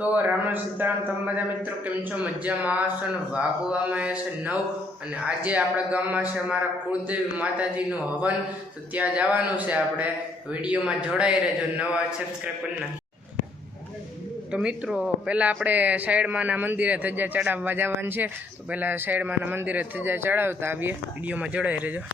તો રામ સીતારામ તમે બધા મિત્રો કેમ છો? મજામાં હશો ને? વાગવામાં છે 9 અને આજે આપણા ગામમાં છે અમારા કુળદેવી માતાજીનું હવન, તો ત્યાં જવાનું છે. આપણે વિડીયોમાં જોડાઈ રહેજો, નવા સબસ્ક્રાઈબ કરી નાખો. તો મિત્રો પહેલાં આપણે સાઈડમાંના મંદિરે ધજા ચડાવવા જવાનું છે, તો પહેલાં સાઈડમાંના મંદિરે ધજા ચડાવતા આવીએ. વિડીયોમાં જોડાઈ રહેજો.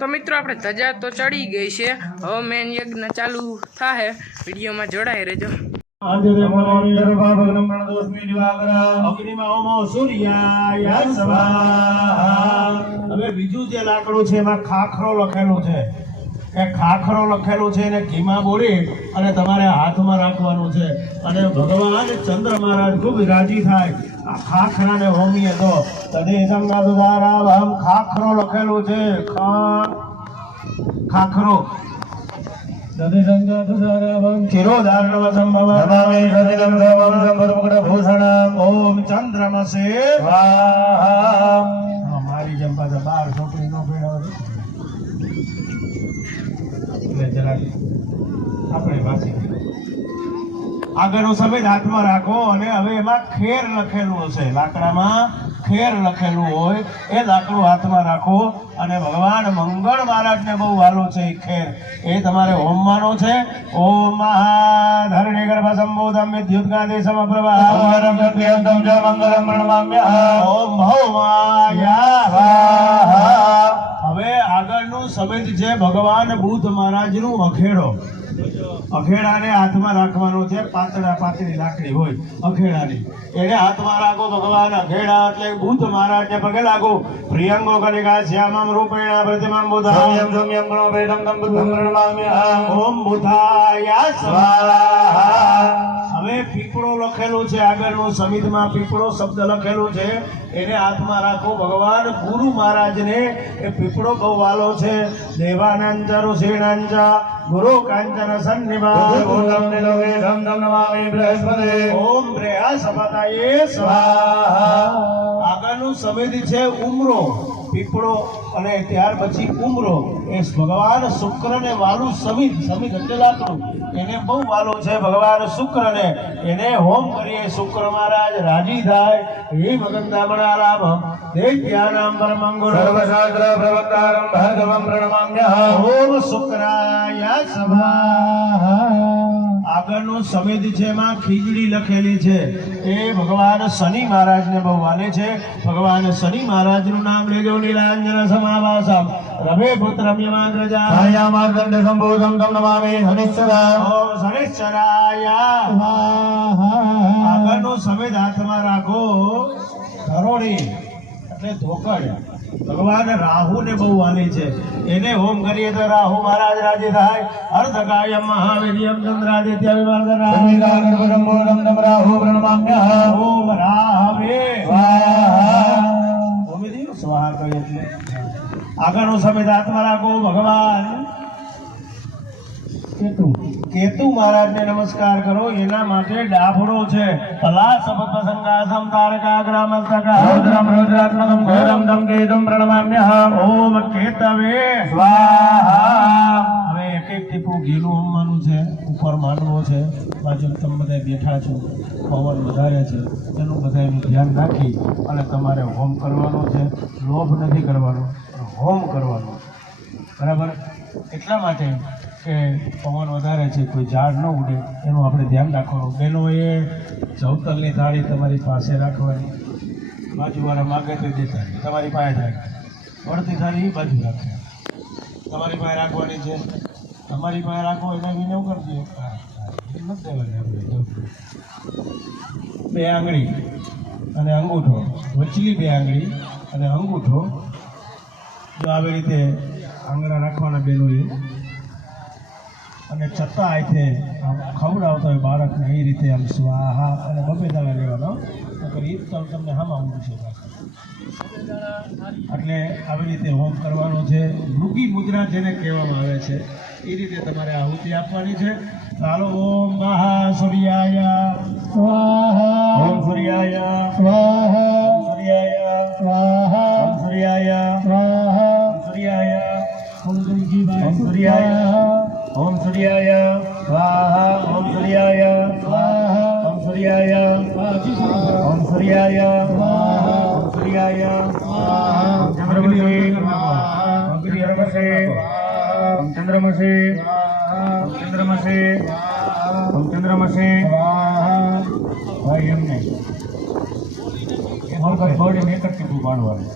તો મિત્રો આપણે ધજા તો ચડી ગઈ છે, હવે મેન યજ્ઞ ચાલુ થાય. વિડીયોમાં જોડાઈ રહેજો. હવે બીજું જે લાકડું છે એમાં ખાખરો લખેલું છે. એ ખાખરો લખેલું છે એને ઘીમાં બોળી અને તમારે હાથમાં રાખવાનું છે. અને ભગવાન ચંદ્ર મહારાજ ખૂબ રાજી થાય આ ખાખરાને હોમીએ તો તદે સંગા દ્વારા ખાખરો લખેલું છે. ખાખરો ઓમ ચંદ્રમસે મારી જેમ પાછા 12 છોકરી નો ભેળો એટલે જરાક આપણે વાંચી આગળનો સફેદ હાથમાં રાખો અને હવે એમાં ખેર લખેલું હશે. લાકડામાં ખેર લખેલું હોય એ લાકડું હાથમાં રાખો અને ભગવાન મંગળ મહારાજને બહુ વાલો છે એ ખેર, એ તમારે હોમવાનો છે. ઓમ મહાધરણી ગર્ભ સંબોધમ વિદ્યુતકાદે સમપ્રભાવરમ ગણ્યંતમ જ મંગલમ પ્રણમામ્યહમ. ઓમ ભૌમાયા. હવે આગળનું સફેદ છે ભગવાન બુદ્ધ મહારાજનું અખેડો. અખેડાને હાથમાં રાખવાનો છે. પાતળી લાકડી હોય અખેડાની, એને હાથમાં રાખો. ભગવાન અખેડા એટલે બુદ્ધ મહારાજને પગે લાગો. પ્રિયંગો કલિકા શ્યામમ રૂપેણ પ્રતિમામ બુદ્ધાયમ સૌમ્યમ ગણોપેતમ તમ બુદ્ધં પ્રણમામ્યહમ. ઓમ બુદ્ધાય સ્વાહા. હવે પીપળો લખેલું છે આગળનું સમિતમાં પીપળો શબ્દ લખેલું છે, એને હાથમાં રાખો. ભગવાન ગુરુ મહારાજને એ પીપળો બહુ વાલો છે. દેવાનંદ ઋષિણંચ ગુરુ કાંચન સન્નિભાન. ઓમ બૃહસ્પતયે સ્વાહા. આગળનું સમિત છે ઉમરો, પીપળો અને ત્યાર પછી ઉમરો. એ ભગવાન શુક્રને વાલું સમિત. સમિત એટલે લાકડું, એને બહુ વાલો છે ભગવાન શુક્રને. એને હોમ કરીએ, શુક્ર મહારાજ રાજી થાય. હે મગંધામણારામ દૈત્યાનામ પરમંગુર સર્વશાસ્ત્ર પ્રવક્તારમ ભાર્ગવમ પ્રણમામ્યહમ. ઓમ શુક્રાય સ્વાહા. આગળનું સમેદ છે એમાં ખીજડી લખેલી છે. એ ભગવાન શનિ મહારાજને બહુ વાલે છે. ભગવાન શનિ મહારાજનું નામ લેજો. નીલાંજન સમાવાસમ રવે પુત્રમ યમાગ્રજા આયામાર્ગંડ સંબોધમ તમ નમામિ શનિશ્ચરા. ઓમ શનિશ્ચરાય સ્વાહા. આગળનું સમેદ હાથમાં રાખો. ધરોડી એટલે ધોકડ. ભગવાન રાહુ ને બહુ વાલી છે, એને હોમ કરીએ તો રાહુ મહારાજ રાજી થાય. અર્ધકાયમ મહાવીર્યમ ચંદ્રાદિત્ય વિમાર્ગમ રાહુ પ્રણમામ્યહમ. ઓમ રાહવે સ્વાહા. સ્વાહા કહે એટલે આગળનો સમેત હાથમાં રાખો. ભગવાન કેતુ મહારાજને નમસ્કાર કરો. એના માટે ડાફડો છે. પલા સપત સંગાસમ તારકાગ્રામ રુદ્રમ રુદ્રાત્મકમ ઘોરમ તમ કેતુમ પ્રણમામ્યહમ. ઓમ કેતવે સ્વાહા. હવે એક એક ટીપું ઘીનું હોમવાનું છે. ઉપર માંડવો છે, બાજુ તમે બધા બેઠા છો, પવન વધારે છે, એનું બધાનું ધ્યાન રાખી અને તમારે હોમ કરવાનો છે. લોભ નથી કરવાનો, હોમ કરવાનો. બરાબર? એટલા માટે કે પવન વધારે છે, કોઈ ઝાડ ન ઉડે એનું આપણે ધ્યાન રાખવાનું. બહેનોએ ચૌતલની થાળી તમારી પાસે રાખવાની. બાજુવાળા માગે તે દેતા તમારી પાસે જાય. વળતી થાળી એ બાજુ રાખે, તમારી પાસે રાખવાની છે. તમારી પાસે રાખો એના વિને હું કરી દો બે આંગળી અને અંગૂઠો, વચલી બે આંગળી અને અંગૂઠો, જો આવી રીતે આંગળા રાખવાના બેનોએ, અને છતાં આઈથે આમ ખવડાવતા હોય બાળકને એ રીતે આમ સ્વાહા અને બબે દાણા લેવાનો, નકર એ તો તમને હામાં ઊંઘું છે. એટલે આવી રીતે હોમ કરવાનો છે. મૃગી મુદ્રા જેને કહેવામાં આવે છે એ રીતે તમારે આહુતિ આપવાની છે. ચાલો ઓમ મહા સૂર્યાય સ્વાહા, ઓમ સૂર્યાય સ્વાહા, ઓમ સૂર્યાય સ્વાહા, ઓમ સૂર્યાય સ્વાહા, ઓમ સૂર્યાય, ઓમ સૂર્યાય, ઓમ સૂર્યાય સ્વાહા, ઓમ સૂર્યાય સ્વાહા, ઓમ સૂર્યાય, ઓમ સૂર્યાય સ્વાહા, ઓમ સૂર્યાય સ્વાહા, ઓમ ચંદ્રમસે, ઓમ ચંદ્રમસે, ઓમ ચંદ્રમસે ભાઈ એમ નહીં બોડીને એક જ ટીપું પાડવાનું.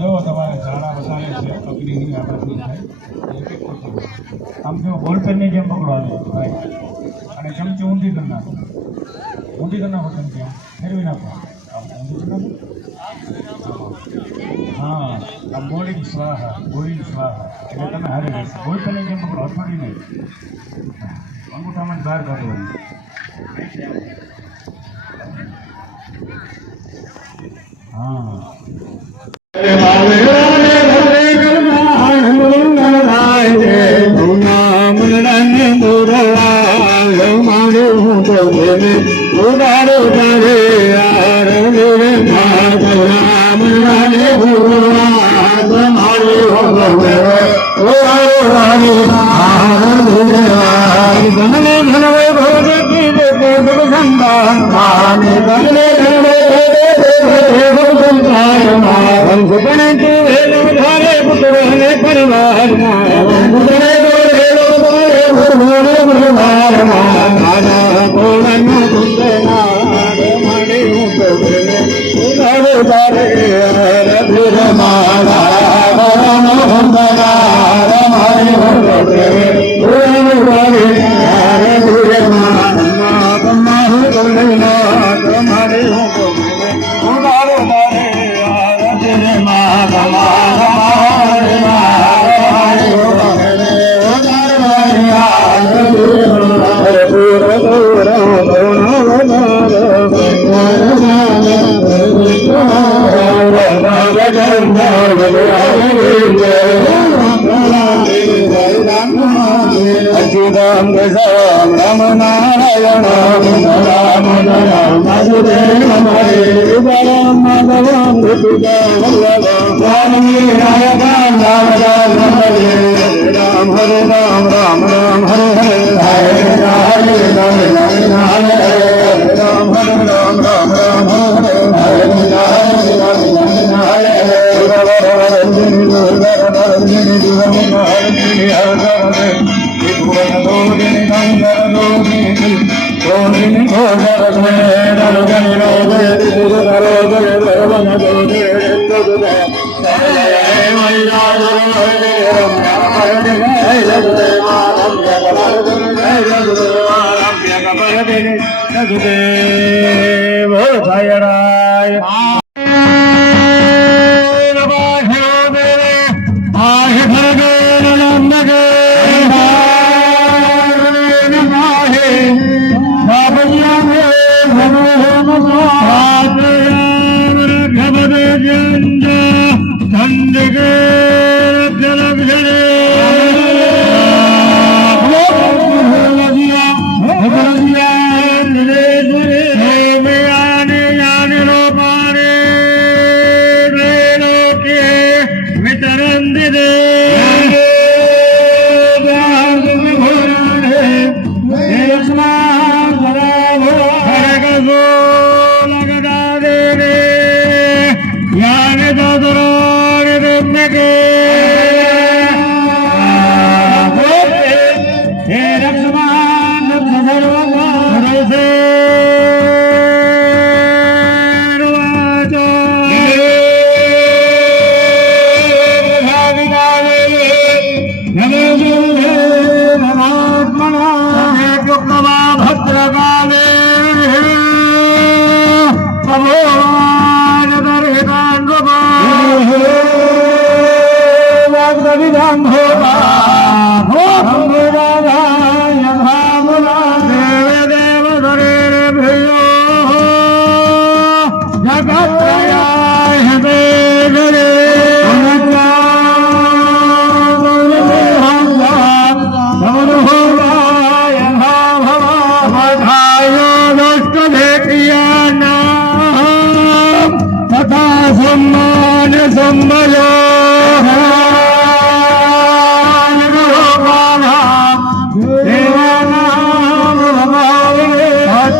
જો તમારે ઝાડા વધારે છે અગ્નિની આપણાથી થાય એક એક ટીપું આમ જો બોલપેનની જેમ પકડવાનું ભાઈ, અને ચમચી ઊંધી કરી નાખો, ઊંધી કરી નાખો, ચમચી આમ ફેરવી નાખો, આમ ઊંધી કરી નાખો. હા, આ બોડી સ્વાહા, બોડી સ્વાહા એટલે તમે હારે રહેશો. બોલપેનની જેમ પકડો, હથોડી નહીં, અંગૂઠામાં જ બહાર કાઢવાની. હા અચ્યુતમ કેશવમ રામ નારાયણ રામ રામ વાસુદેવ હરે વિદરમ માધવમ ગોપીકામ વલ્લભમ સ્વામી નારાયણ રામ રામ હરે રામ હરે રામ રામ રામ હરે હરે હરે રામ રામ રામ રામ હરે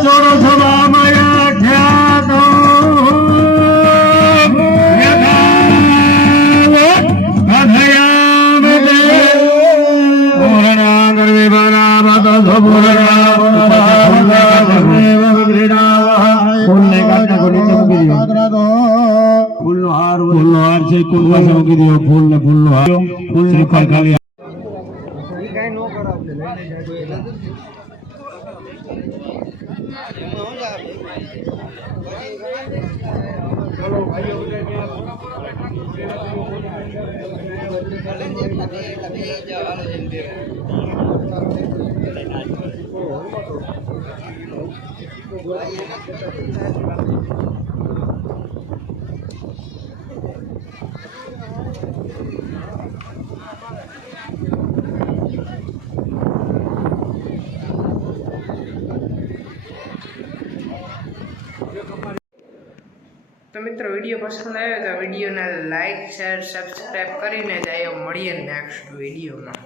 જોડો સભામય ખ્યાતો ફૂલનો હાર છે કુલ પાસે મૂકી દો ફૂલનો હાર ફૂલ શ્રીફળ ખાલી તો મિત્રો વિડીયો પસંદ આવ્યો તો વિડીયોને લાઈક શેર સબસ્ક્રાઈબ કરીને જ મળીએ નેક્સ્ટ વિડીયોમાં.